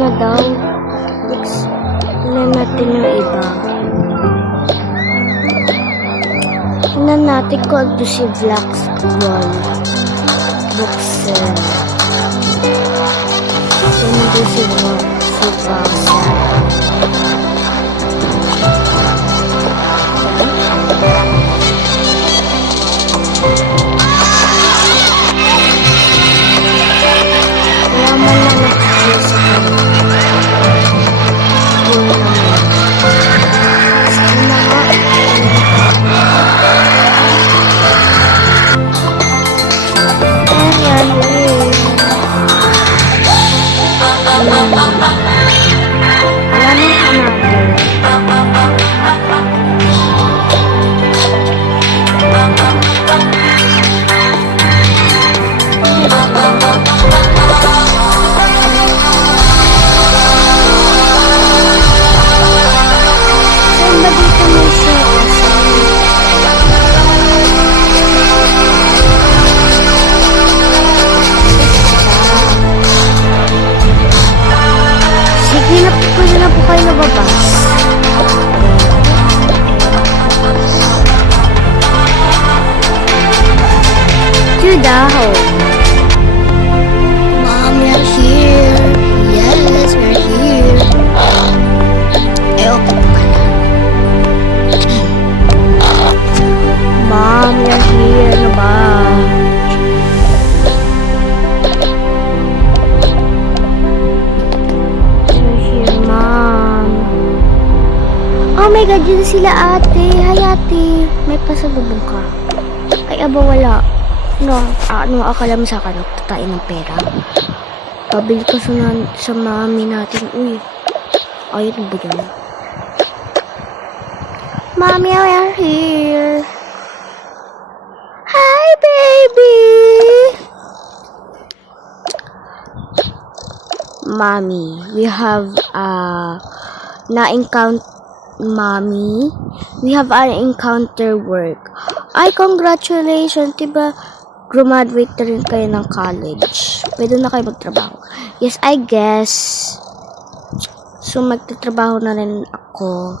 na daw. Next, tingnan natin yung iba. Tingnan natin kung ano si Vlogs Wall. Booksen. Tingnan si Vasa. Laman lang natin sa kanya. Yun naman. Sana nga. Ayan, yun. Wala nang pwede na po kayo nababas. To the home. Mom, you're here. Yes, we're here. Ayoko pa na. Mom, you're here. Ano ba? Oh my God, yun sila ate. Hi ate. May pasalubong ka. Ay, aba wala. Ano akala mo sa akin? Tatain ng pera? Pabili ka sa mami natin. Uy. Ayun ba yan? Mommy, we are here. Hi, baby. Mommy, we have Mommy, we have an encounter work. Ay, congratulations. Diba, graduate na rin kayo ng college. Pwede na kayo magtrabaho. Yes, I guess. So, magtatrabaho na rin ako.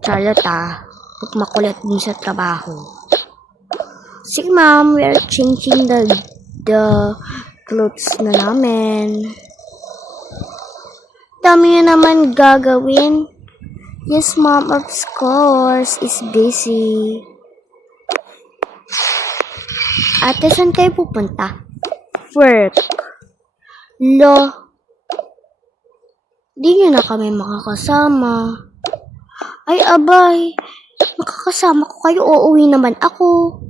Charlotte, huwag makulit din sa trabaho. Sige, ma'am, we are changing the clothes na namin. Dami nyo naman gagawin. Yes, mom, of course. Is busy. Ate, saan kayo pupunta? Work. Di nyo na kami makakasama. Ay, abay. Makakasama ko kayo. Uuwi naman ako.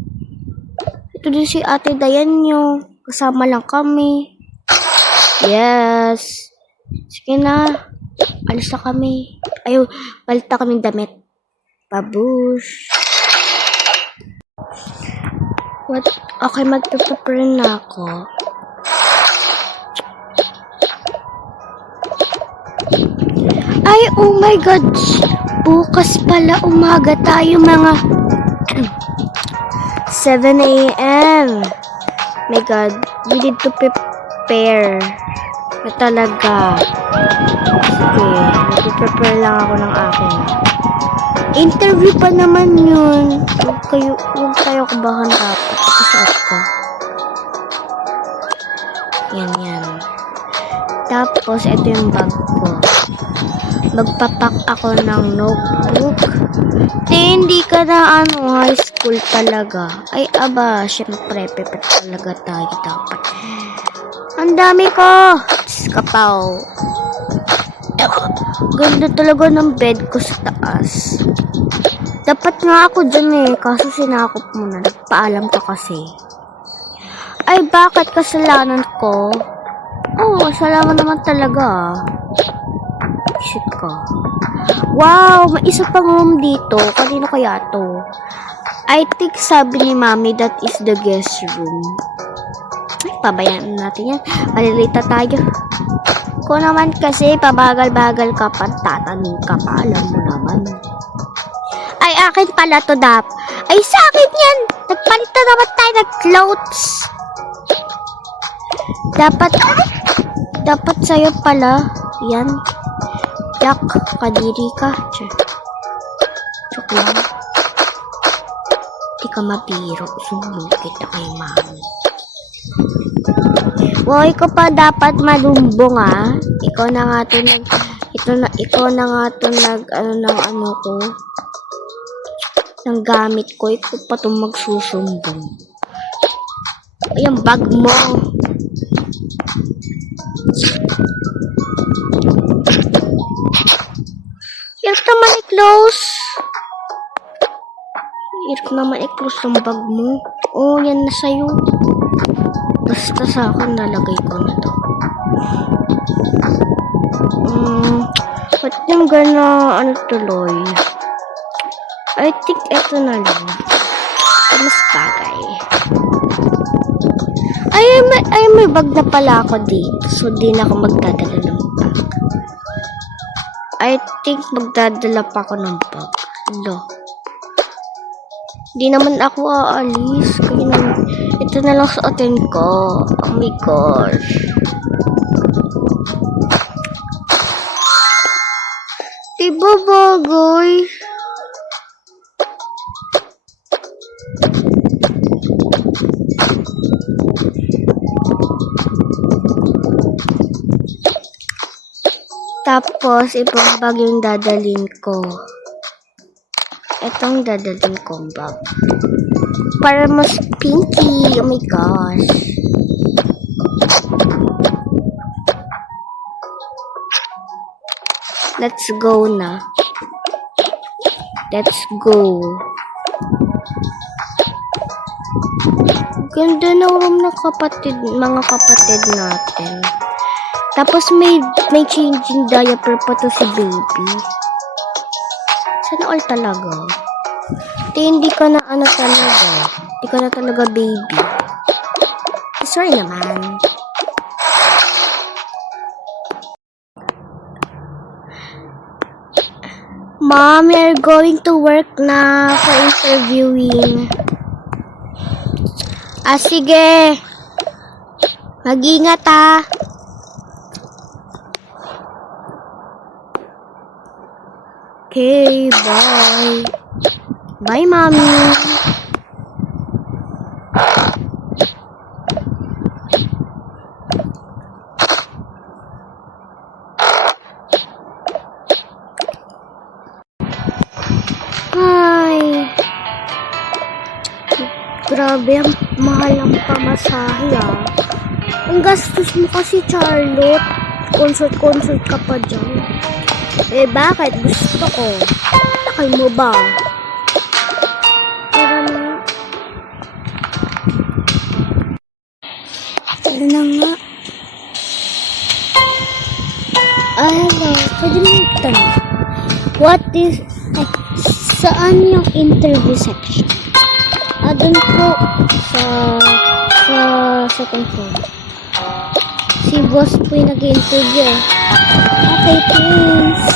Ito din si Ate Dayan nyo. Kasama lang kami. Yes. Sige na. Alis na kami. Ayaw, palit na kaming damit. Babush. What? Okay, magpe-prepare na ako. Ay, oh my God. Bukas pala umaga tayo mga 7 a.m. My God, we need to prepare. Na talaga. Sige, nag-prepare lang ako ng akin. Interview pa naman yun. Huwag kayo kabahan dapat. Isuot ko. Yan. Tapos, ito yung bag ko. Magpapak ako ng notebook. Hindi ka na high school talaga. Ay, aba, syempre, prepare talaga tayo dapat. Ang dami ko! Kapaw. Ganda talaga ng bed ko sa taas. Dapat nga ako dyan kaso sinakop mo na. Nagpaalam ka kasi. Ay, bakit kasalanan ko? Oo, kasalanan naman talaga. Shit ka. Wow, may isa pang room dito. Kanino kaya to? I think sabi ni Mami that is the guest room. Ay, pabayaan natin yan. Malilita tayo. Kung naman kasi pabagal-bagal ka pa, tatanim ka pa, alam mo naman. Ay, akin pala to, Dap. Ay, sa akin yan. Nagpalit na naman tayo ng clothes. dapat sa'yo pala. Yan. Yak, kadiri ka. Joke lang. Di ka mabiro. Sumbong kita kay mami. Hoy, ikaw pa dapat malumbong ah. Ikaw na nga to ikaw na nga to ng gamit ko. Ikaw pa to magsusumbong. Ay, ang bag mo. Hirap naman i-close. Hirap naman i-close ang bag mo. Oh, yan na sa'yo. Basta sa akin, nalagay ko na to. Ba't yung gana, tuloy? I think ito na lang. Mas bagay. Ay, may bag na pala ako dito. So, di na ako magdadala ng bag. I think magdadala pa ako ng bag. Di naman ako aalis. Kaya naman, ito na lang suotin ko. Oh my gosh. Diba bagay? Tapos, ibang bag yung dadalhin ko. Itong dadalhin kong bag. Para mas pinky. Oh my gosh. Let's go na. Let's go. Ganda ng room ng mga kapatid natin. Tapos may changing diaper pa to si baby. Sana all talaga. Hindi ka na talaga. Hindi ka na talaga baby. Sorry naman. Mom, we're going to work na for interviewing. Sige. Mag-ingat ah. Okay, bye. Bye, mommy. Hi. Grabe, ang mahal ang pamasahe ah. Ang gastos mo kasi, Charlotte. Consult ka pa dyan. Bakit? Gusto ko. Takay mo ba? Tara na nga. Hello. Pwede mo tanong. Saan yung interview section? Doon po sa second floor. Si boss po yung nag-interview eh. Okay, thanks.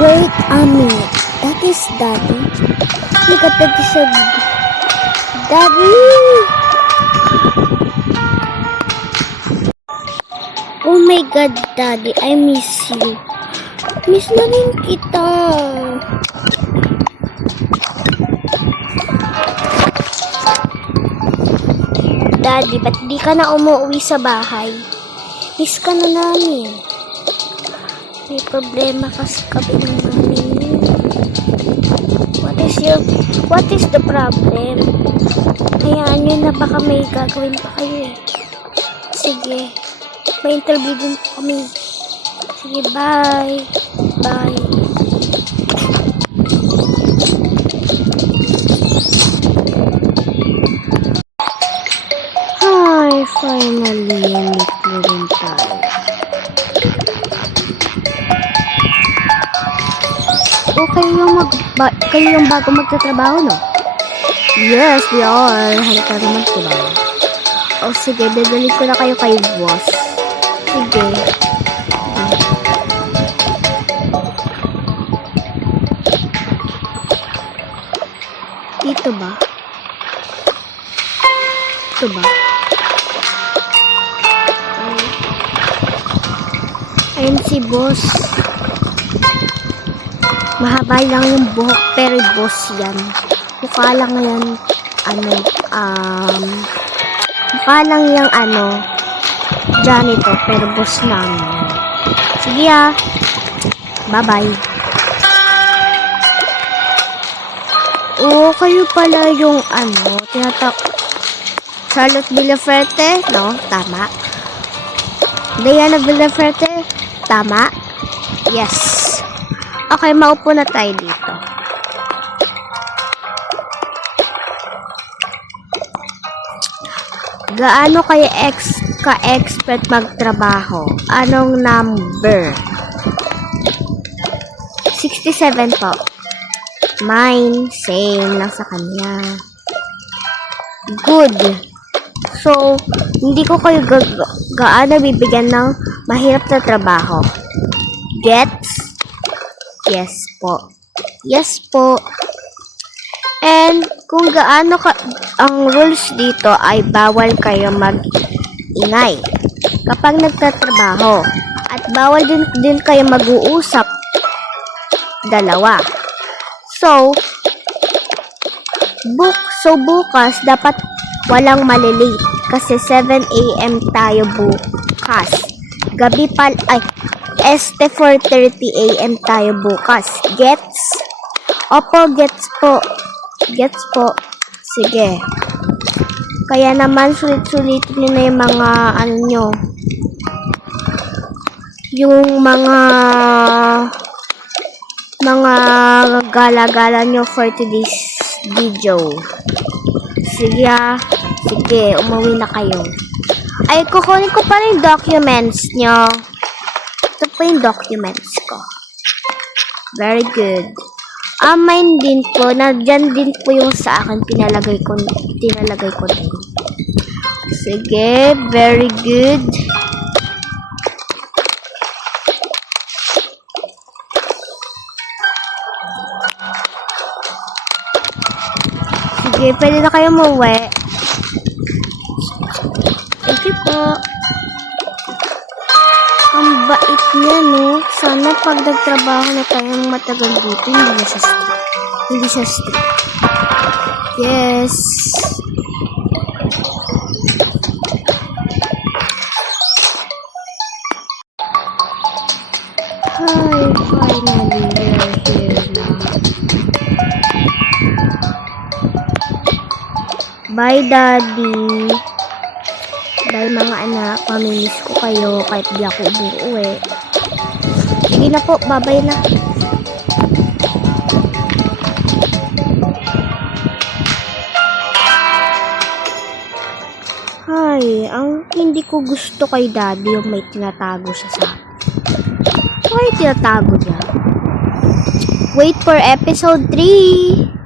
Wait a minute. That is Daddy. Look at that is Daddy! Oh my God, Daddy. I miss you. Miss na rin kita. Daddy, ba't di ka na umuwi sa bahay? Miss ka na namin. May problema kasi kami ng mami niyo. What is the problem? Hayaan nyo na, baka may gagawin pa kayo eh. Sige. May interview din po kami. Sige, bye. Bye. Finally, meet mo rin tayo. O, kayo yung bago magtatrabaho, no? Yes, we are. Halika naman, diba? O, sige, dadalhin ko na kayo kay boss. Sige. Dito ba? Dito ba? Ayun si boss. Mahaba lang yung buhok pero boss yan. Mukha lang yan, mukha lang yung janitor pero boss namin yan. Sige bye-bye. Oo, kayo pala yung Charlotte Villaferte, no? Tama. Diana Villaferte, tama? Yes. Okay, maupo na tayo dito. Gaano kayo ka-expert magtrabaho? Anong number? 67 po. Mine, same lang sa kanya. Good. So, hindi ko kayo gaano bibigyan ng mahirap na trabaho. Gets? Yes po. Yes po. And kung gaano ang rules dito ay bawal kayo mag-ingay kapag nagtatrabaho. At bawal din kayo mag-uusap dalawa. So bukas dapat walang malilate kasi 7 AM tayo bukas. Gabi 4:30 AM tayo bukas. Gets? Opo, gets po. Gets po. Sige. Kaya naman sulit-sulitin nyo na yung yung mga gala-gala nyo for today's video. Sige sige, umuwi na kayo. Ay, kukunin ko pa rin documents nyo. Ito pa yung documents ko. Very good. Mine din po, nandyan din po yung sa akin, tinalagay ko din. Sige, very good. Sige, pwede na kayo umuwi. Thank you po. Ang bait niya, no? Sana pag nagtrabaho na tayong matagal dito, hindi siya strict. Yes. Hi, finally, we're here now. Bye, Daddy. Bye, mga anak. Mamimiss ko kayo kahit di ako umuwi. Sige na po, bye-bye na. Ay, ang hindi ko gusto kay Daddy yung may tinatago siya sa akin. Why tinatago niya? Wait for episode 3!